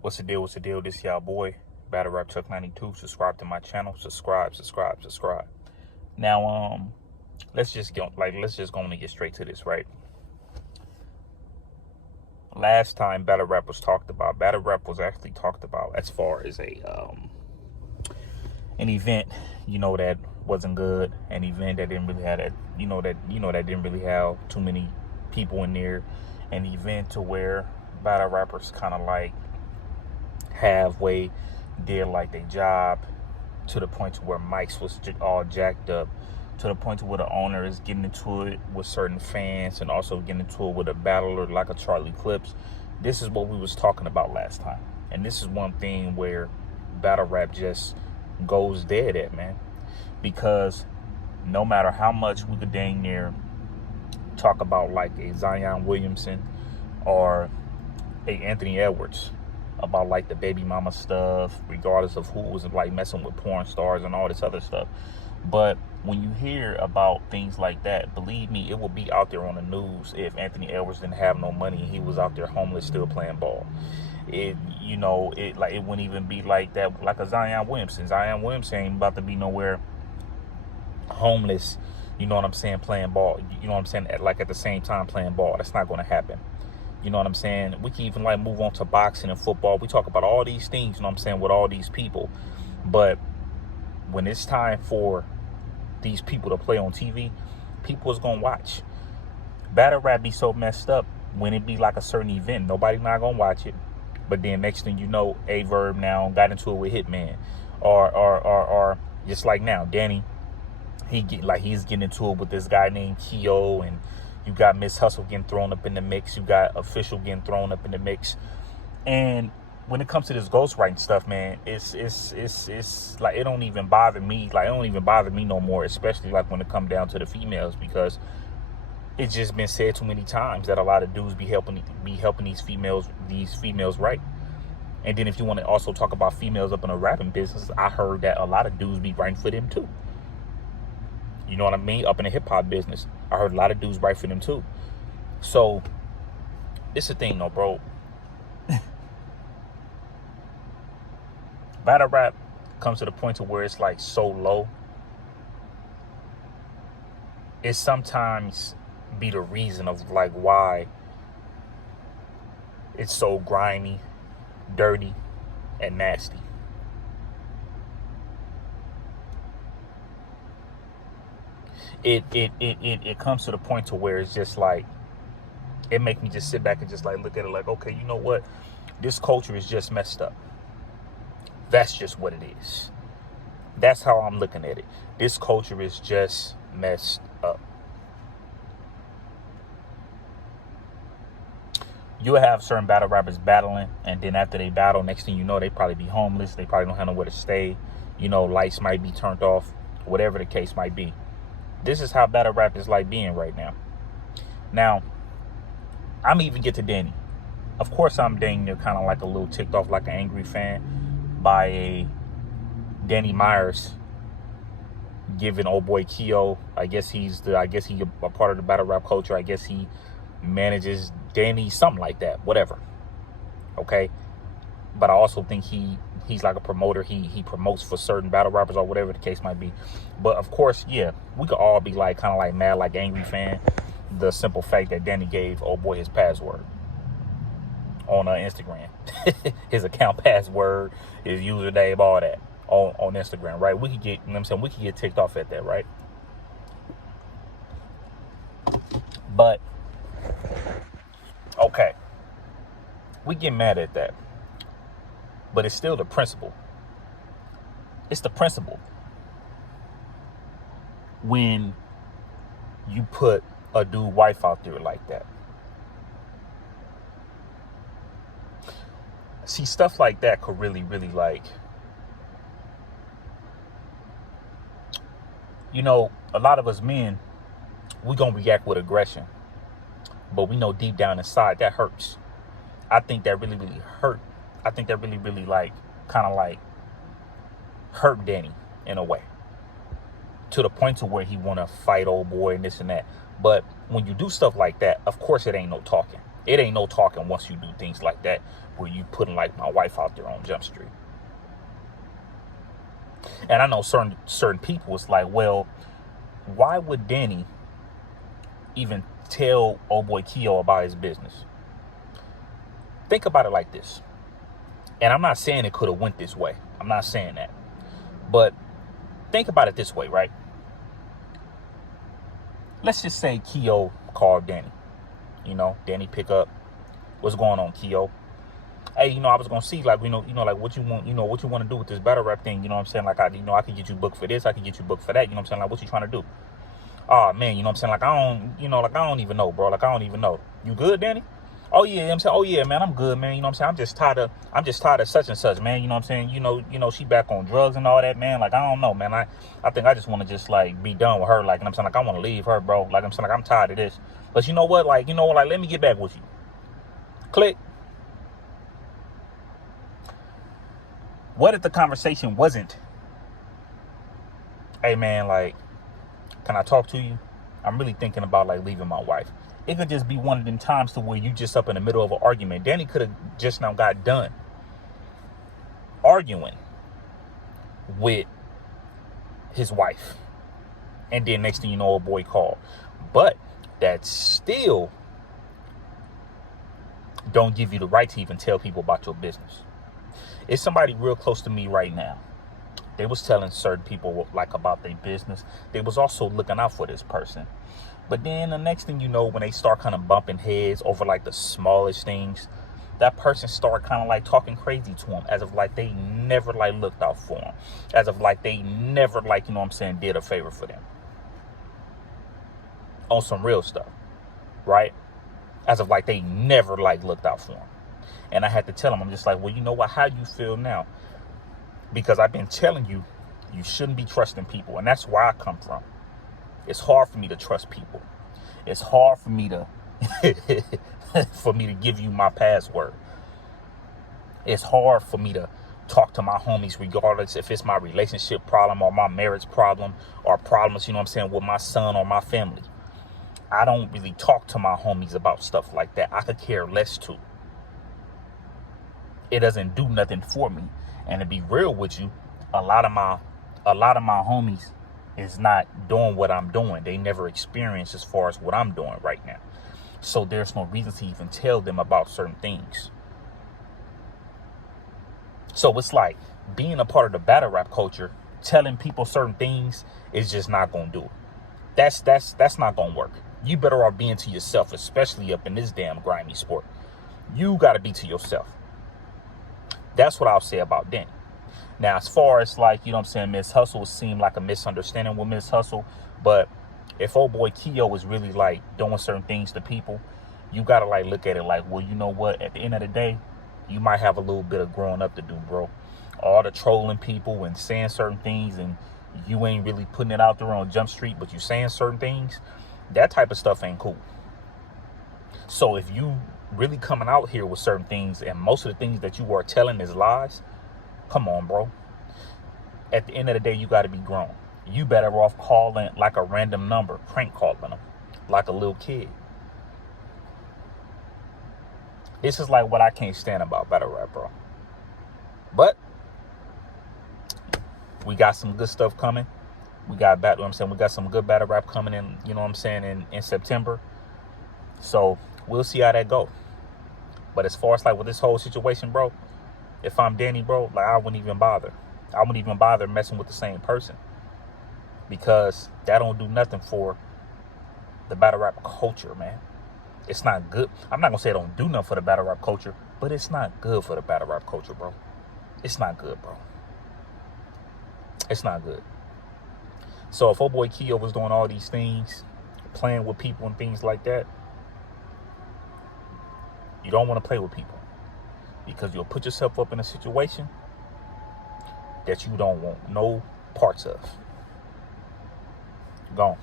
What's the deal? What's the deal? This y'all boy, Battle Rap Chuck 92. Subscribe to my channel. Subscribe. Now, let's just go and get straight to this, right? Last time Battle Rap was talked about, Battle Rap was actually talked about as far as an event, that wasn't good, an event that didn't really have that didn't really have too many people in there, an event to where battle rappers kind of like halfway did like their job, to the point to where mics was all jacked up, to the point to where the owner is getting into it with certain fans and also getting into it with a battler like a Charlie Clips. This is what we was talking about last time, and this is one thing where battle rap just goes dead at, man, because no matter how much we could dang near talk about like a Zion Williamson or a Anthony Edwards about like the baby mama stuff, regardless of who was like messing with porn stars and all this other stuff. But when you hear about things like that, believe me, it will be out there on the news if Anthony Edwards didn't have no money and he was out there homeless still playing ball. It wouldn't even be like that, like a Zion Williamson. Zion Williamson ain't about to be nowhere homeless, you know what I'm saying, playing ball. You know what I'm saying? At the same time playing ball. That's not going to happen. You know what I'm saying? We can even like move on to boxing and football. We talk about all these things, you know what I'm saying, with all these people. But when it's time for these people to play on TV, people is going to watch. Battle rap be so messed up when it be like a certain event. Nobody not going to watch it. But then next thing you know, Averb now got into it with Hitman. Or just like now, Danny, he's getting into it with this guy named Keo, and you got Miss Hustle getting thrown up in the mix. You got Official getting thrown up in the mix. And when it comes to this ghostwriting stuff, man, it's like it don't even bother me. Like, it don't even bother me no more, especially like when it come down to the females, because it's just been said too many times that a lot of dudes be helping these females write. And then if you want to also talk about females up in the rapping business, I heard that a lot of dudes be writing for them too. You know what I mean? Up in the hip hop business, I heard a lot of dudes write for them too. So it's the thing though, bro. Battle rap comes to the point to where it's like so low. It sometimes be the reason of like why it's so grimy, dirty, and nasty. It comes to the point to where it's just like, it make me just sit back and just like look at it like, okay, you know what? This culture is just messed up. That's just what it is. That's how I'm looking at it. This culture is just messed up. You'll have certain battle rappers battling, and then after they battle, next thing you know, they probably be homeless. They probably don't have nowhere to stay. Lights might be turned off, whatever the case might be. This is how battle rap is like being right now. Now, I'm even get to Danny. Of course, I'm dang near kind of like a little ticked off, like an angry fan, by a Danny Myers giving old boy Keo. I guess he a part of the battle rap culture. I guess he manages Danny, something like that. Whatever. Okay. But I also think he's like a promoter. He promotes for certain battle rappers or whatever the case might be. But of course, yeah, we could all be like kind of like mad, like angry fan. The simple fact that Danny gave old boy his password on Instagram, his account password, his username, all that on Instagram, right? We could get, we could get ticked off at that, right? But okay, we get mad at that. But it's still the principle. It's the principle. When you put a dude wife out there like that. See, stuff like that could really, really like, a lot of us men, we gonna react with aggression. But we know deep down inside that hurts. I think that really, really hurt. I think that really, really like kind of like hurt Danny in a way, to the point to where he want to fight old boy and this and that. But when you do stuff like that, of course it ain't no talking. It ain't no talking once you do things like that, where you putting like my wife out there on Jump Street. And I know certain people, it's like, well, why would Danny even tell old boy Keo about his business? Think about it like this. And I'm not saying it could have went this way. I'm not saying that. But think about it this way, right? Let's just say Keo called Danny. Danny pick up. What's going on, Keo? Hey, I was gonna see, like, like what you want, what you want to do with this battle rap thing. You know what I'm saying? Like, I could get you booked for this. I could get you booked for that. You know what I'm saying? Like, what you trying to do? Oh man, you know what I'm saying? Like, I don't even know, bro. Like, I don't even know. You good, Danny? Oh yeah, I'm saying, oh yeah, man, I'm good, man. You know what I'm saying? I'm just tired of such and such, man. You know what I'm saying? She back on drugs and all that, man. Like, I don't know, man. I think I just want to just like be done with her. Like, I'm saying, like, I want to leave her, bro. Like, I'm saying, like, I'm tired of this. But you know what? Like, like, let me get back with you. Click. What if the conversation wasn't, hey man, like, can I talk to you? I'm really thinking about like leaving my wife. It could just be one of them times to where you just up in the middle of an argument. Danny could have just now got done arguing with his wife. And then next thing you know, a boy called. But that still don't give you the right to even tell people about your business. It's somebody real close to me right now. They was telling certain people like about their business. They was also looking out for this person. But then the next thing you know, when they start kind of bumping heads over like the smallest things, that person start kind of like talking crazy to them, as if like they never like looked out for them, as if like they never like, you know what I'm saying, did a favor for them on some real stuff, right? As if like they never like looked out for them. And I had to tell them, I'm just like, well, you know what? How do you feel now? Because I've been telling you, you shouldn't be trusting people. And that's where I come from. It's hard for me to trust people. It's hard for me to give you my password. It's hard for me to talk to my homies, regardless if it's my relationship problem or my marriage problem or problems, you know what I'm saying, with my son or my family. I don't really talk to my homies about stuff like that. I could care less to. It doesn't do nothing for me. And to be real with you, a lot of my homies is not doing what I'm doing. They never experienced as far as what I'm doing right now. So there's no reason to even tell them about certain things. So it's like being a part of the battle rap culture, telling people certain things is just not gonna do it. That's not gonna work. You better off being to yourself, especially up in this damn grimy sport. You gotta be to yourself. That's what I'll say about Danny. Now, as far as like, you know what I'm saying, Miss Hustle seemed like a misunderstanding with Miss Hustle. But if old boy Keo is really like doing certain things to people, you got to like look at it like, well, you know what? At the end of the day, you might have a little bit of growing up to do, bro. All the trolling people and saying certain things, and you ain't really putting it out there on Jump Street, but you saying certain things, that type of stuff ain't cool. So if you really coming out here with certain things and most of the things that you are telling is lies, come on, bro. At the end of the day, you got to be grown. You better off calling like a random number, prank calling them like a little kid. This is like what I can't stand about battle rap, bro. But we got some good stuff coming. We got we got some good battle rap coming in, you know what I'm saying, in September. So we'll see how that go. But as far as like with this whole situation, bro, if I'm Danny, bro, like I wouldn't even bother. I wouldn't even bother messing with the same person, because that don't do nothing for the battle rap culture, man. It's not good. I'm not gonna say it don't do nothing for the battle rap culture, but it's not good for the battle rap culture, bro. It's not good, bro. It's not good. So if old boy Keo was doing all these things, playing with people and things like that, you don't want to play with people, because you'll put yourself up in a situation that you don't want no parts of. Gone.